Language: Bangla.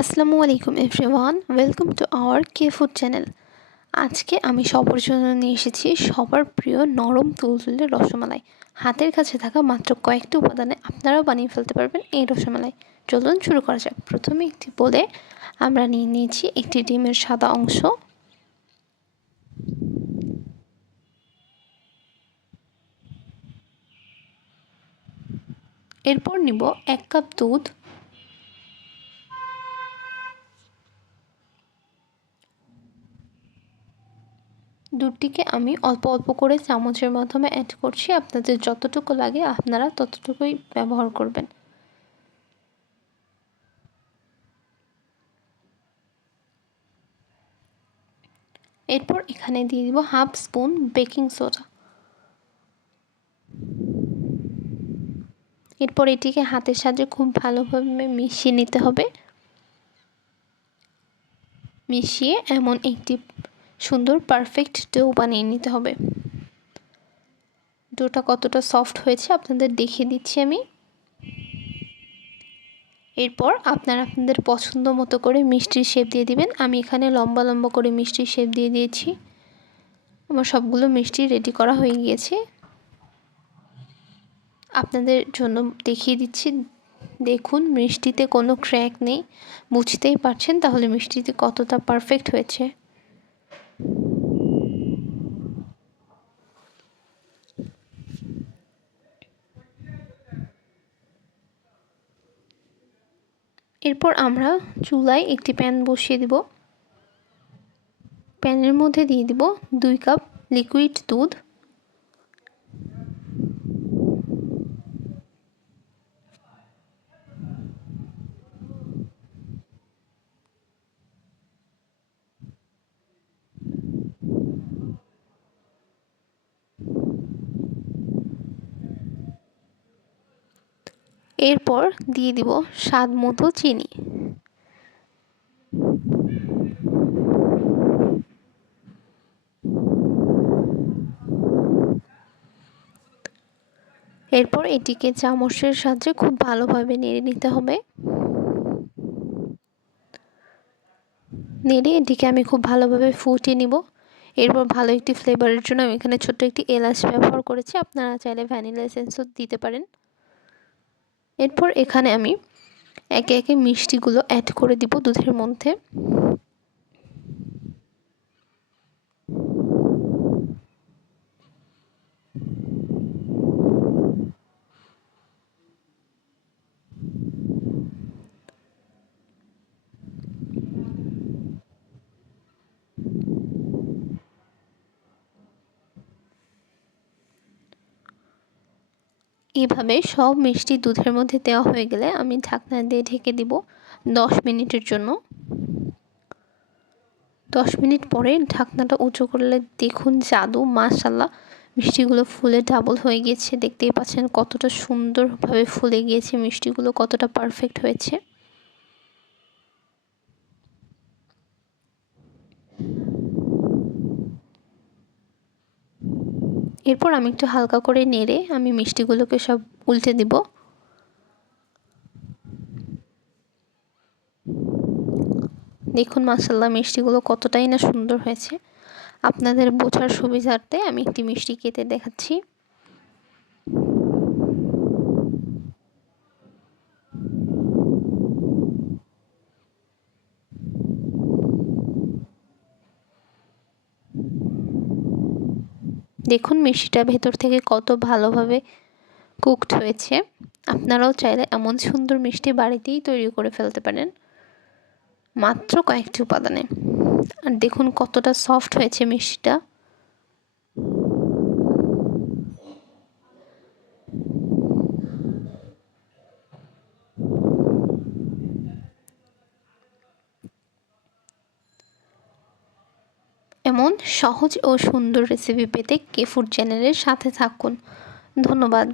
আসসালামু আলাইকুম everyone welcome to our K food channel আজকে আমি সবার জন্য নিয়ে এসেছি সবার প্রিয় নরম তুলতুলে রসমালাই। হাতের কাছে থাকা মাত্র কয়েকটি উপাদানে আপনারাও বানিয়ে ফেলতে পারবেন এই রসমালাই। চলুন শুরু করা যাক। প্রথমে একটি বলে আমরা নিয়ে নিয়েছি একটি ডিমের সাদা অংশ। এরপর নিব এক কাপ দুধ দুধটিকে আমি অল্প অল্প করে চামচের মাধ্যমে অ্যাড করছি। আপনাদের যতটুকু লাগে আপনারা ততটুকুই ব্যবহার করবেন। এরপর এখানে দিয়ে দিব হাফ স্পুন বেকিং সোডা। এরপর এটিকে হাতের সাহায্যে খুব ভালোভাবে মিশিয়ে নিতে হবে। মিশিয়ে এমন একটি সুন্দর পারফেক্ট ডো বানিয়ে নিতে হবে। ডোটা কতটা সফট হয়েছে আপনাদের দেখিয়ে দিচ্ছি আমি। এরপর আপনারা আপনাদের পছন্দ মতো করে মিষ্টির শেপ দিয়ে দিবেন। আমি এখানে লম্বা লম্বা করে মিষ্টির শেপ দিয়ে দিয়েছি। আমার সবগুলো মিষ্টি রেডি করা হয়ে গিয়েছে। আপনাদের জন্য দেখিয়ে দিচ্ছি। দেখুন, মিষ্টিতে কোনো ক্র্যাক নেই। বুঝতেই পারছেন তাহলে মিষ্টিতে কতটা পারফেক্ট হয়েছে। এরপর আমরা চুলায় একটি প্যান বসিয়ে দিব। প্যানের মধ্যে দিয়ে দিব দুই কাপ লিকুইড দুধ। এরপর দিয়ে দিব স্বাদ মতো চিনি। এরপর এটিকে চামচের সাহায্যে খুব ভালোভাবে নেড়ে নিতে হবে। নেড়ে এটিকে আমি খুব ভালোভাবে ফুটিয়ে নিব। এরপর ভালো একটি ফ্লেভারের জন্য আমি এখানে ছোট্ট একটি এলাচ ব্যবহার করেছি। আপনারা চাইলে ভ্যানিলা এসেন্সও দিতে পারেন। এরপর এখানে আমি একে একে মিষ্টিগুলো অ্যাড করে দিব দুধের মধ্যে। এভাবে সব মিষ্টি দুধের মধ্যে দেওয়া হয়ে গেলে আমি ঢাকনা দিয়ে ঢেকে দিব দশ মিনিটের জন্য। দশ মিনিট পরে ঢাকনাটা উঁচু করলে দেখুন জাদু মাশাল্লাহ মিষ্টিগুলো ফুলে ডাবল হয়ে গিয়েছে। দেখতেই পাচ্ছেন কতটা সুন্দরভাবে ফুলে গিয়েছে মিষ্টিগুলো, কতটা পারফেক্ট হয়েছে। এরপর আমি একটু হালকা করে নেড়ে আমি মিষ্টিগুলোকে সব উল্টে দিব। দেখুন মাসাল্লাহ মিষ্টিগুলো কতটাই না সুন্দর হয়েছে। আপনাদের বোঝার সুবিধার্থে আমি একটি মিষ্টি কেটে দেখাচ্ছি। দেখুন মিষ্টিটা ভেতর থেকে কত ভালোভাবে কুকড হয়েছে। আপনারাও চাইলে এমন সুন্দর মিষ্টি বাড়িতেই তৈরি করে ফেলতে পারেন। মাত্র কয়েকটি উপাদানে। আর দেখুন কতটা সফট হয়েছে মিষ্টিটা। এমন সহজ ও সুন্দর রেসিপি পেতে কে ফুড চ্যানেলের সাথে থাকুন। ধন্যবাদ।